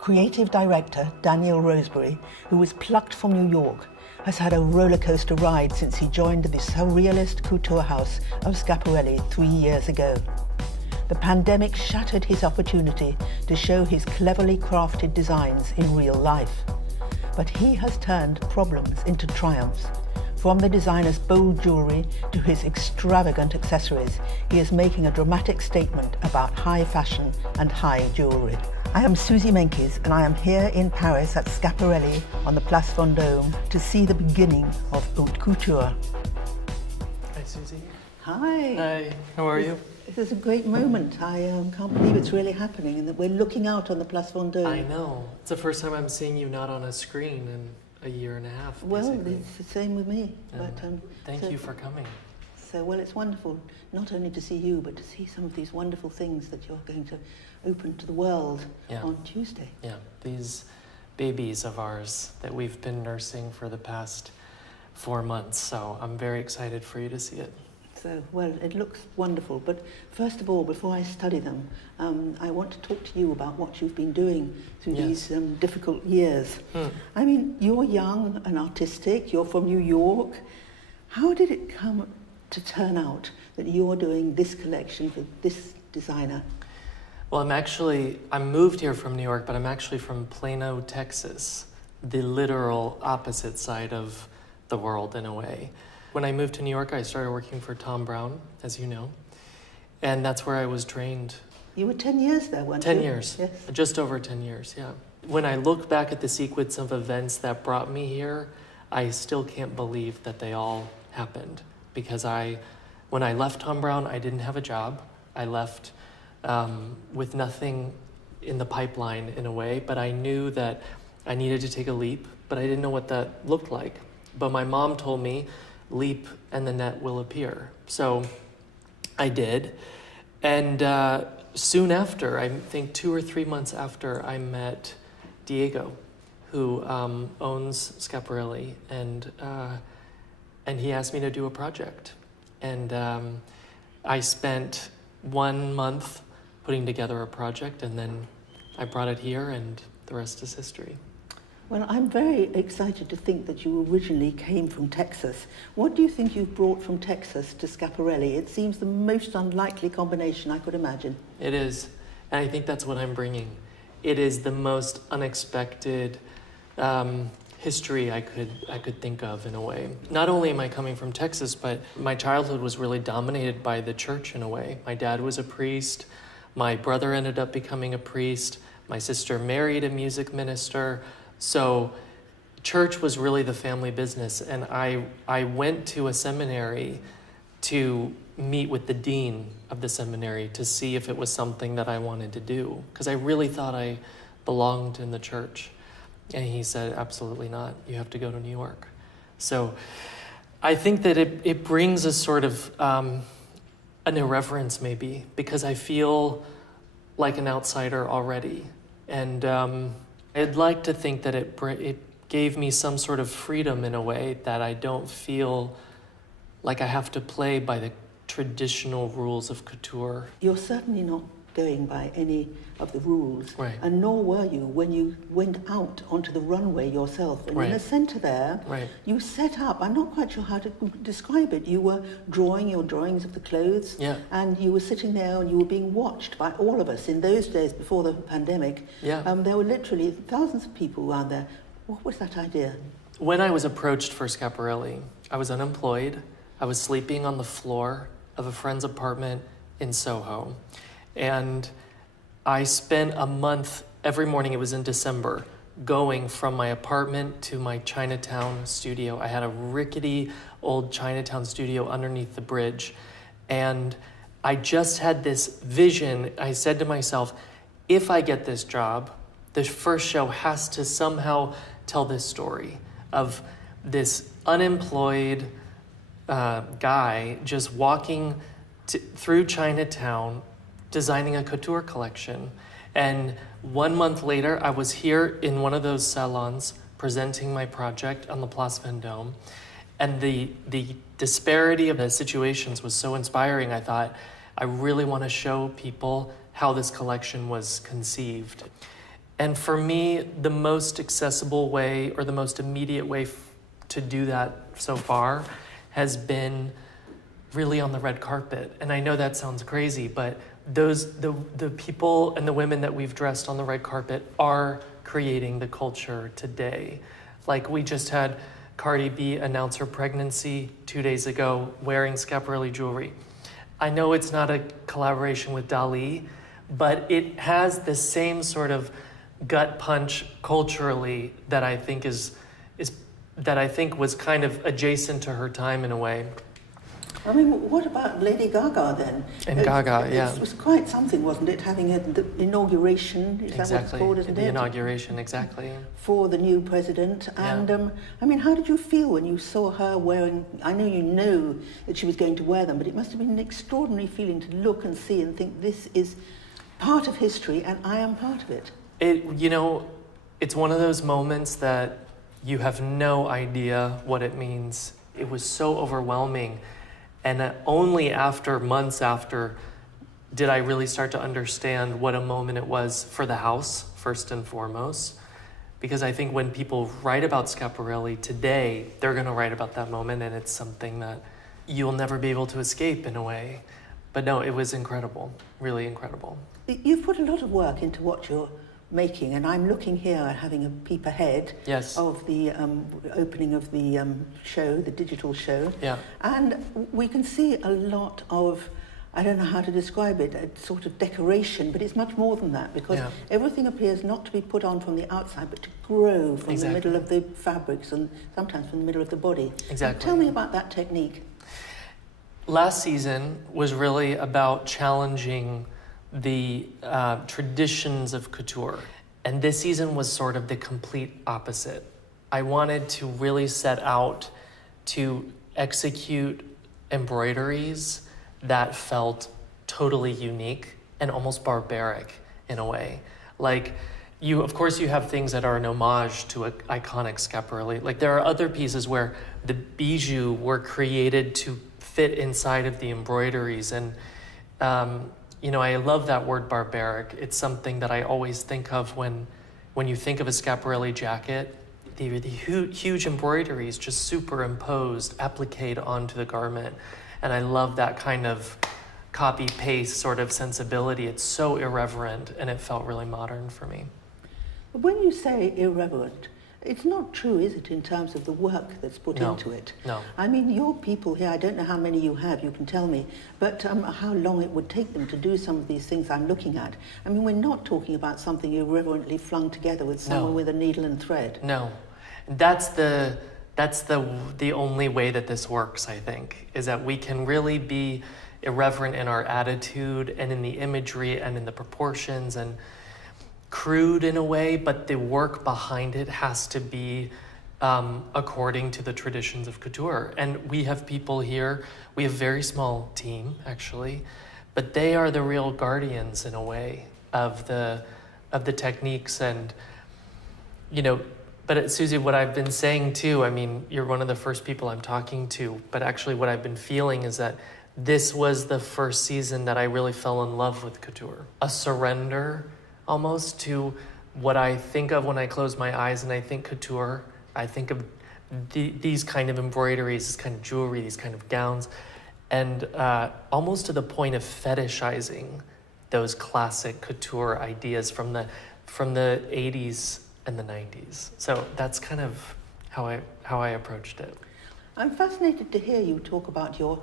Creative director Daniel Roseberry, who was plucked from New York, has had a roller coaster ride since he joined the surrealist couture house of Schiaparelli 3 years ago. The pandemic shattered his opportunity to show his cleverly crafted designs in real life. But he has turned problems into triumphs. From the designer's bold jewellery to his extravagant accessories, he is making a dramatic statement about high fashion and high jewellery. I am Suzy Menkes, and I am here in Paris at Schiaparelli on the Place Vendôme to see the beginning of Haute Couture. Hi, Suzy. Hi. Hi, how are you? This is a great moment. I can't believe it's really happening and that we're looking out on the Place Vendôme. I know. It's the first time I'm seeing you not on a screen in a year and a half, Well, basically. it's the same with me. But, Thank you for coming. So, well, it's wonderful not only to see you, but to see some of these wonderful things that you're going to open to the world on Tuesday. Yeah, these babies of ours that we've been nursing for the past 4 months. So I'm very excited for you to see it. So, well, it looks wonderful. But first of all, before I study them, I want to talk to you about what you've been doing through these difficult years. I mean, you're young and artistic. You're from New York. How did it come to turn out that you're doing this collection for this designer? Well, I moved here from New York, but I'm actually from Plano, Texas, the literal opposite side of the world in a way. When I moved to New York, I started working for Thom Browne, as you know, and that's where I was trained. You were 10 years there, weren't you? 10 years, yes. Just over 10 years, yeah. When I look back at the sequence of events that brought me here, I still can't believe that they all happened. Because when I left Thom Browne, I didn't have a job. I left with nothing in the pipeline in a way, but I knew that I needed to take a leap, but I didn't know what that looked like. But my mom told me, leap and the net will appear. So I did. And soon after, I think 2 or 3 months after, I met Diego, who owns Schiaparelli, and he asked me to do a project. And I spent 1 month putting together a project, and then I brought it here, and the rest is history. Well, I'm very excited to think that you originally came from Texas. What do you think you've brought from Texas to Schiaparelli? It seems the most unlikely combination I could imagine. It is, and I think that's what I'm bringing. It is the most unexpected history I could think of in a way. Not only am I coming from Texas, but my childhood was really dominated by the church in a way. My dad was a priest. My brother ended up becoming a priest. My sister married a music minister. So church was really the family business. And I went to a seminary to meet with the dean of the seminary to see if it was something that I wanted to do, because I really thought I belonged in the church. And he said, absolutely not. You have to go to New York. So I think that it brings a sort of an irreverence maybe, because I feel like an outsider already. And I'd like to think that it gave me some sort of freedom in a way that I don't feel like I have to play by the traditional rules of couture. You're certainly not going by any of the rules, right. And nor were you when you went out onto the runway yourself. And in the center there, you set up, I'm not quite sure how to describe it, you were drawing your drawings of the clothes, and you were sitting there and you were being watched by all of us. In those days, before the pandemic, there were literally thousands of people around there. What was that idea? When I was approached for Schiaparelli, I was unemployed. I was sleeping on the floor of a friend's apartment in Soho. And I spent a month, every morning, it was in December, going from my apartment to my Chinatown studio. I had a rickety old Chinatown studio underneath the bridge. And I just had this vision. I said to myself, if I get this job, the first show has to somehow tell this story of this unemployed guy just walking through Chinatown, designing a couture collection. And 1 month later, I was here in one of those salons presenting my project on the Place Vendôme. And the disparity of the situations was so inspiring. I thought, I really want to show people how this collection was conceived. And for me, the most accessible way or the most immediate way to do that so far has been really on the red carpet. And I know that sounds crazy, but the people and the women that we've dressed on the red carpet are creating the culture today. Like we just had Cardi B announce her pregnancy 2 days ago wearing Schiaparelli jewelry. I know it's not a collaboration with Dali, but it has the same sort of gut punch culturally that I think was kind of adjacent to her time in a way. I mean, what about Lady Gaga then? And Gaga, yeah. It was quite something, wasn't it, having the inauguration, is that what it's called, isn't it? The inauguration, exactly. For the new president. And, I mean, how did you feel when you saw her wearing, I know you knew that she was going to wear them, but it must have been an extraordinary feeling to look and see and think this is part of history and I am part of it. It's one of those moments that you have no idea what it means. It was so overwhelming. And only months after, did I really start to understand what a moment it was for the house, first and foremost. Because I think when people write about Schiaparelli today, they're going to write about that moment, and it's something that you'll never be able to escape in a way. But no, it was incredible, really incredible. You've put a lot of work into what you're making, and I'm looking here having a peep ahead of the opening of the show, the digital show. Yeah. And we can see a lot of, I don't know how to describe it, a sort of decoration, but it's much more than that because everything appears not to be put on from the outside, but to grow from the middle of the fabrics and sometimes from the middle of the body. Exactly. Tell me about that technique. Last season was really about challenging the traditions of couture. And this season was sort of the complete opposite. I wanted to really set out to execute embroideries that felt totally unique and almost barbaric in a way. Like, of course you have things that are an homage to an iconic Schiaparelli. Like there are other pieces where the bijou were created to fit inside of the embroideries. And I love that word barbaric. It's something that I always think of when you think of a Schiaparelli jacket. The huge embroideries just superimposed, appliqued onto the garment. And I love that kind of copy-paste sort of sensibility. It's so irreverent, and it felt really modern for me. When you say irreverent, it's not true, is it, in terms of the work that's put into it? No. I mean, your people here, I don't know how many you have, you can tell me, but how long it would take them to do some of these things I'm looking at. I mean, we're not talking about something irreverently flung together with someone with a needle and thread. No. That's the only way that this works, I think, is that we can really be irreverent in our attitude and in the imagery and in the proportions and crude in a way, but the work behind it has to be according to the traditions of couture. And we have people here, we have a very small team actually, but they are the real guardians in a way of the techniques. And but Suzy, what I've been saying too, I mean, you're one of the first people I'm talking to, but actually what I've been feeling is that this was the first season that I really fell in love with couture. A surrender almost to what I think of when I close my eyes and I think couture. I think of these kind of embroideries, this kind of jewelry, these kind of gowns, and almost to the point of fetishizing those classic couture ideas from the 80s and the 90s. So that's kind of how I approached it. I'm fascinated to hear you talk about your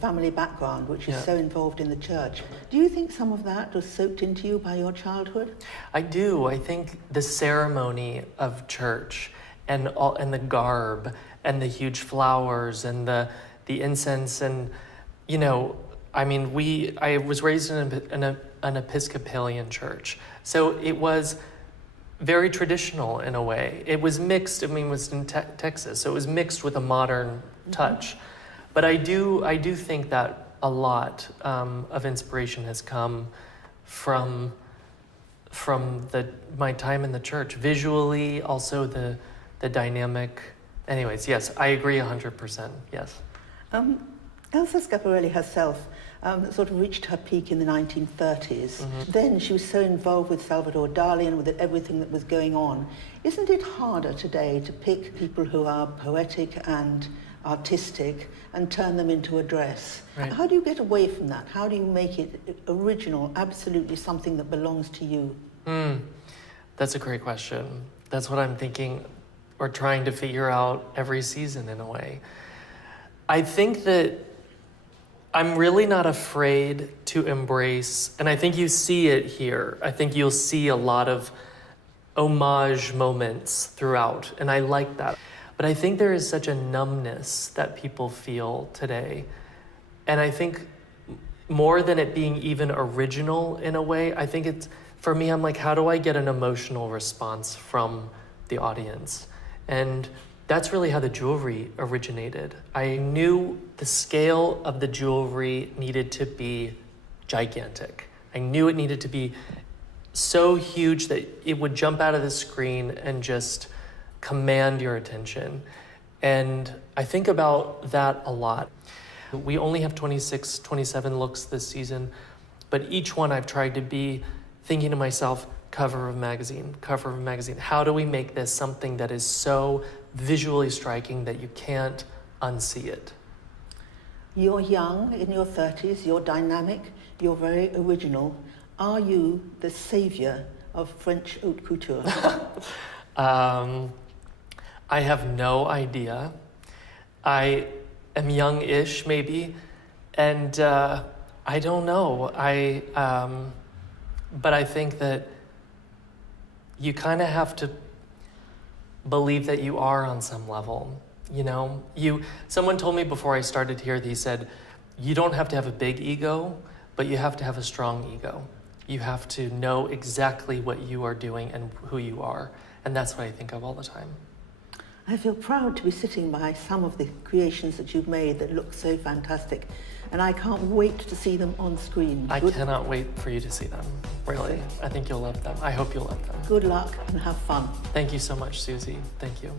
family background, which is so involved in the church. Do you think some of that was soaked into you by your childhood? I do. I think the ceremony of church and the garb and the huge flowers and the incense and I was raised in an Episcopalian church, so it was very traditional in a way. It was mixed. I mean, it was in Texas, so it was mixed with a modern touch. But I do think that a lot of inspiration has come from my time in the church. Visually, also the dynamic. Anyways, yes, I agree 100%. Yes. Elsa Schiaparelli herself that sort of reached her peak in the 1930s. Then she was so involved with Salvador Dali and with everything that was going on. Isn't it harder today to pick people who are poetic and artistic and turn them into a dress? Right. How do you get away from that? How do you make it original, absolutely something that belongs to you? That's a great question. That's what I'm thinking or trying to figure out every season in a way. I think that I'm really not afraid to embrace, and I think you see it here. I think you'll see a lot of homage moments throughout, and I like that. But I think there is such a numbness that people feel today. And I think more than it being even original in a way, I think it's, for me, I'm like, how do I get an emotional response from the audience? And that's really how the jewelry originated. I knew the scale of the jewelry needed to be gigantic. I knew it needed to be so huge that it would jump out of the screen and just command your attention. And I think about that a lot. We only have 26, 27 looks this season, but each one I've tried to be thinking to myself, cover of magazine. How do we make this something that is so visually striking that you can't unsee it? You're young, in your 30s, you're dynamic, you're very original. Are you the savior of French haute couture? I have no idea. I am young-ish, maybe, and I don't know. But I think that you kind of have to believe that you are on some level, you know? Someone told me before I started here, they said, you don't have to have a big ego, but you have to have a strong ego. You have to know exactly what you are doing and who you are. And that's what I think of all the time. I feel proud to be sitting by some of the creations that you've made that look so fantastic. And I can't wait to see them on screen. I cannot wait for you to see them, really. I think you'll love them. I hope you'll love them. Good luck and have fun. Thank you so much, Suzy. Thank you.